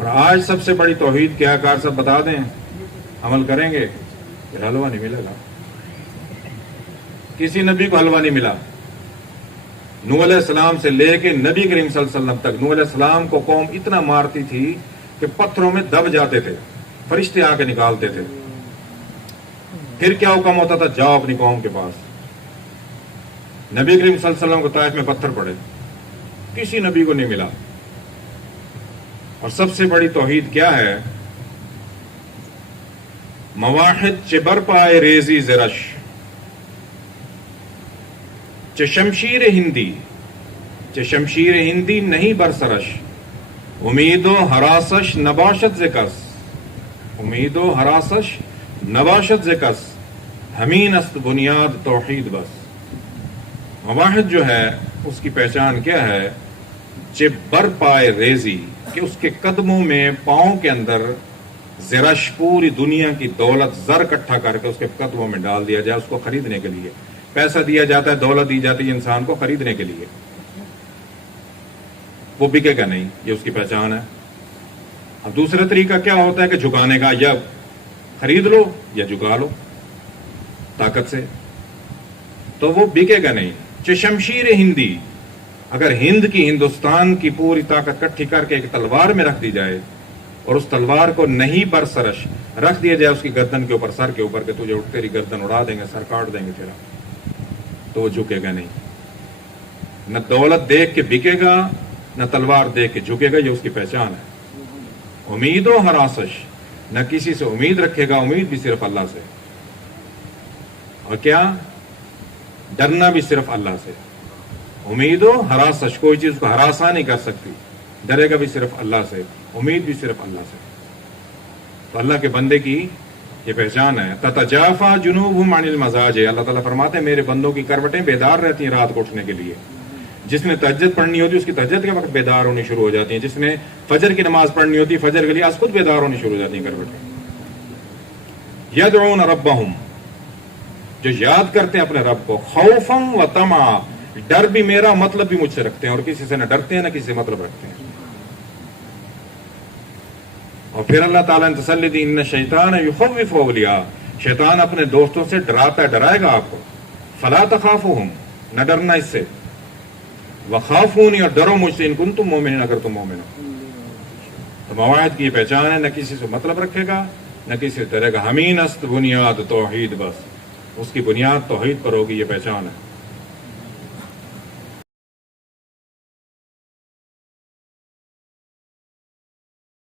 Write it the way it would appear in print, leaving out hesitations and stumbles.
اور آج سب سے بڑی توحید کیا کار سب بتا دیں، عمل کریں گے پھر حلوہ نہیں ملے گا. کسی نبی کو حلوہ نہیں ملا. نوح علیہ السلام سے لے کے نبی کریم صلی اللہ علیہ وسلم تک نوح علیہ السلام کو قوم اتنا مارتی تھی کہ پتھروں میں دب جاتے تھے، فرشتے آ کے نکالتے تھے. پھر کیا حکم ہوتا تھا؟ جاؤ اپنی قوم کے پاس. نبی کریم صلی اللہ علیہ وسلم کو طائف میں پتھر پڑے، کسی نبی کو نہیں ملا. اور سب سے بڑی توحید کیا ہے؟ مواحد چبر پائے ریزی زرش شمشیر ہندی شمشیر ہندی نہیں برسرش امید و حراسش نباشت ز کس امید و حراسش نباشت ز کس ہمین است بنیاد توحید بس. مواحد جو ہے اس کی پہچان کیا ہے؟ بر پائے ریزی کہ اس کے قدموں میں، پاؤں کے اندر زرش پوری دنیا کی دولت زر اکٹھا کر کے اس کے قدموں میں ڈال دیا جائے، اس کو خریدنے کے لیے. پیسہ دیا جاتا ہے، دولت دی جاتی ہے انسان کو خریدنے کے لیے، وہ بکے گا نہیں، یہ اس کی پہچان ہے. اب دوسرا طریقہ کیا ہوتا ہے کہ جھکانے کا، یا خرید لو یا جھکا لو طاقت سے، تو وہ بکے گا نہیں. شمشیر ہندی، اگر ہند کی، ہندوستان کی پوری طاقت اکٹھی کر کے ایک تلوار میں رکھ دی جائے اور اس تلوار کو نہیں برسرش رکھ دیا جائے اس کی گردن کے اوپر، سر کے اوپر، کہ تجھے تیری گردن اڑا دیں گے، سر کاٹ دیں گے تیرا، تو وہ جھکے گا نہیں. نہ دولت دیکھ کے بکے گا، نہ تلوار دیکھ کے جھکے گا. یہ اس کی پہچان ہے. امید و حراسش، نہ کسی سے امید رکھے گا، امید بھی صرف اللہ سے. اور کیا؟ ڈرنا بھی صرف اللہ سے. امید و حراسش، کوئی چیز کو ہراساں نہیں کر سکتی. ڈرے گا بھی صرف اللہ سے، امید بھی صرف اللہ سے. تو اللہ کے بندے کی یہ پہچان ہے. تتجافا جنوبہم عن المضاجع، اللہ تعالیٰ فرماتے ہیں میرے بندوں کی کروٹیں بیدار رہتی ہیں رات کو اٹھنے کے لیے. جس نے تہجد پڑھنی ہوتی ہے اس کی تہجد کے وقت بیدار ہونی شروع ہو جاتی ہیں. جس نے فجر کی نماز پڑھنی ہوتی ہے فجر کے لیے آج خود بیدار ہونی شروع ہو جاتی ہیں کروٹیں. یدعون ربہم، جو یاد کرتے ہیں اپنے رب کو، خوفا و طمعا، ڈر بھی میرا مطلب بھی مجھ سے رکھتے ہیں، اور کسی سے نہ ڈرتے ہیں نہ کسی سے مطلب رکھتے ہیں. اور پھر اللہ تعالیٰ نے تسلی دی، ان شیطان یخوف اولیاء، شیطان اپنے دوستوں سے ڈراتا ہے، ڈرائے گا آپ کو. فلا تخافوہم، نہ ڈرنا اس سے. وخافونی، اور ڈرو مجھ سے، ان کنتم مومنین، اگر تم مومن ہو. تو مواعید کی یہ پہچان ہے، نہ کسی سے مطلب رکھے گا نہ کسی سے ڈرے گا. ہمین است بنیاد توحید بس، اس کی بنیاد توحید پر ہوگی، یہ پہچان ہے.